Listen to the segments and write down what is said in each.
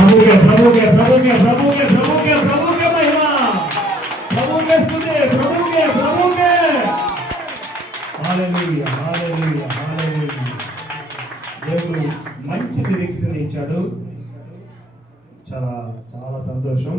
ప్రభుకే ప్రభుకే ప్రభుకే ప్రభుకే ప్రభుకే ప్రభుకే మహిమ. ప్రభుకే స్తుతి ప్రభుకే ప్రభుకే. హల్లెలూయా హల్లెలూయా హల్లెలూయా దేవుడు మంచి నిరీక్షణ ఇచ్చాడు. చాలా చాలా సంతోషం.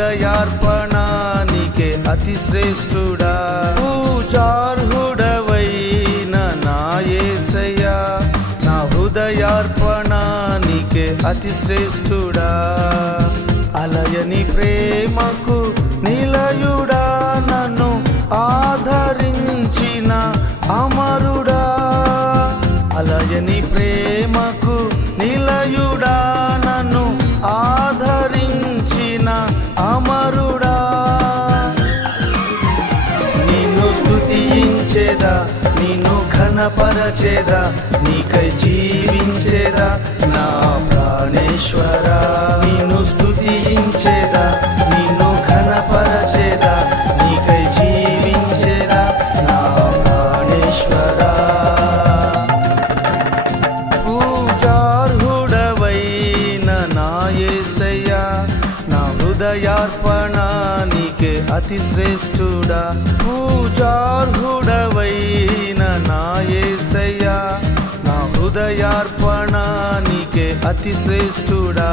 హృదయార్పణానికే అతి శ్రేష్ఠుడా పూజార్హుడవైన నాయేసయ్యా నా హృదయార్పణానికే అతి శ్రేష్ఠుడా అలయని ప్రేమకు నిలయుడా. ఘనపరచేదా నీకై జీవించేదా నా ప్రాణేశ్వరా. నిన్ను స్థుతించేదా నిన్ను ఘనపరచేదా నీకై జీవించేదా నా ప్రాణేశ్వరా. పూజార్హుడవైన నా హృదయార్పణ నా అతి శ్రేష్ఠుడా ఏసయ్యా నా యేసయ్యా నా హృదయార్పణానికే అతి శ్రేష్ఠుడా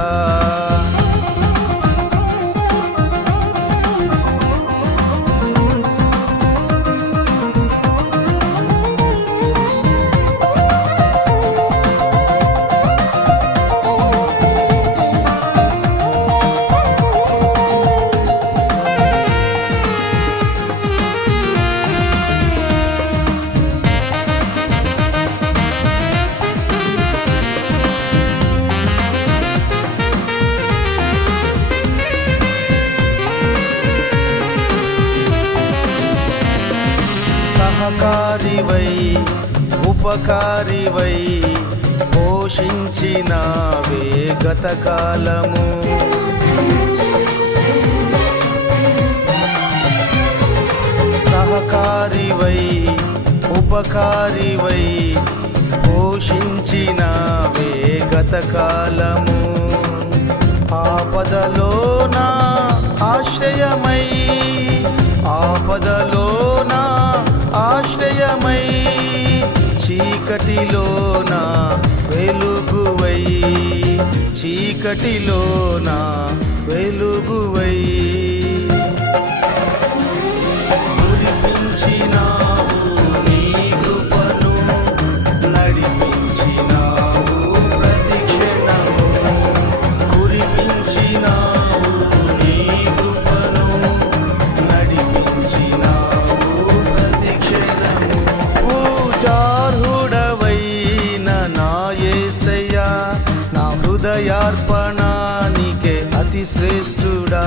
ఉపకారివై ఉపకారివై పోషించినావే గతకాలము సహకారివై ఉపకారివై పోషించినావే గతకాలము ఆపదలోన ఆశ్రయమై ఆపదలో ప్రకాశమై చీకటిలోన వెలుగువై చీకటిలోన వెలుగువై. హృదయార్పణానికే అతి శ్రేష్ఠుడా.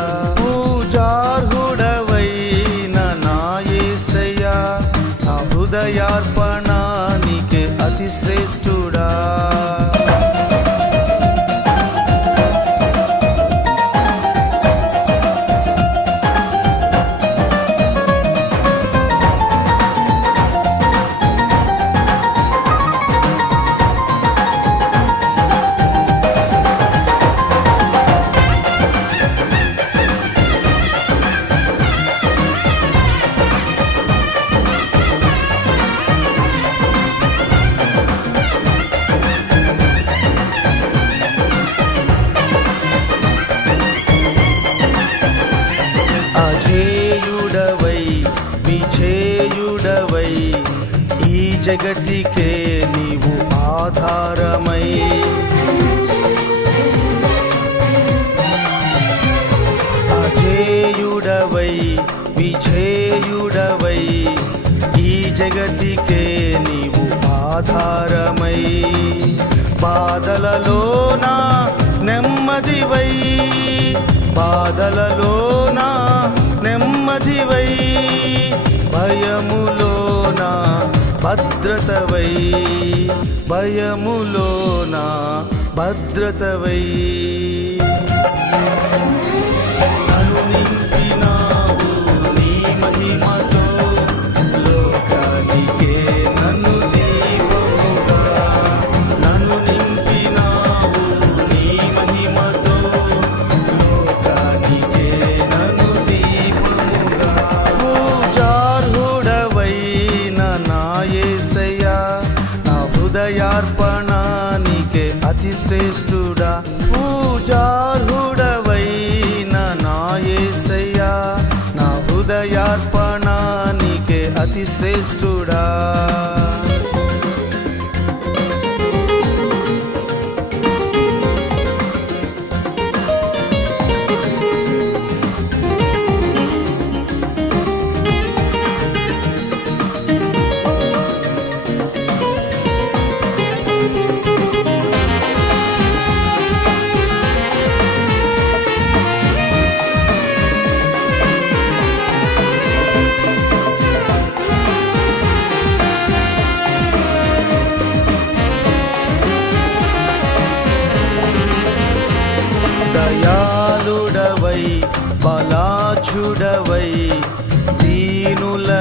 జగతికే నీవు ఆధారమై. అజేయుడవై విజేయుడవై ఈ జగతికే నీవు ఆధారమై. బాధలలోన నెమ్మదివై బాధలలోన నెమ్మదివై భయములోన భద్రతవై భయములోనా భద్రతవై. దుష్టుడా పూజార్హుడవైన నా యేసయ్యా నా హృదయార్పణానికే అతి శ్రేష్ఠుడా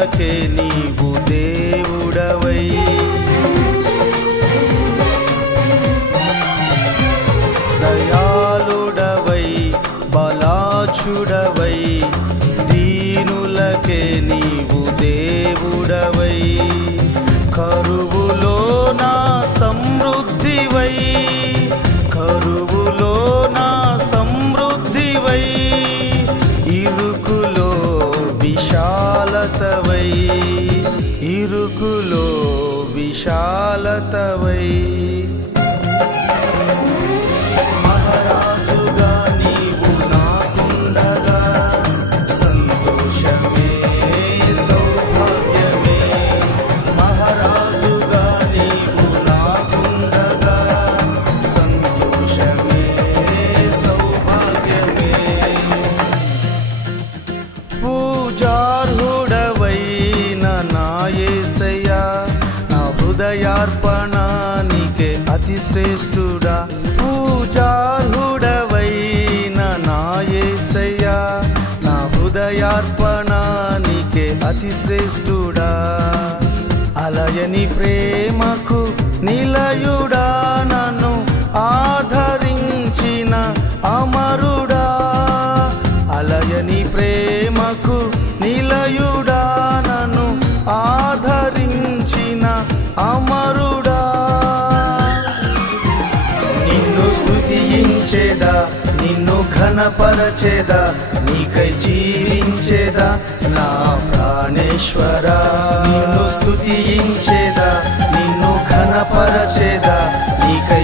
దీనులకే నీవు தவை అతి శ్రేష్ఠుడా అలయని ప్రేమకు నిలయుడా నన్ను ఆధరించిన అమరుడా. అలయని ప్రేమకు నిలయుడా నన్ను ఆధరించిన అమరుడా. నిన్ను స్థుతించేదా నిన్ను ఘనపరచేదా నీకై జీవించేదా నా ప్రాణేశ్వరా నిన్ను స్తుతించేదా నిన్ను ఘనపరచేదా నీకై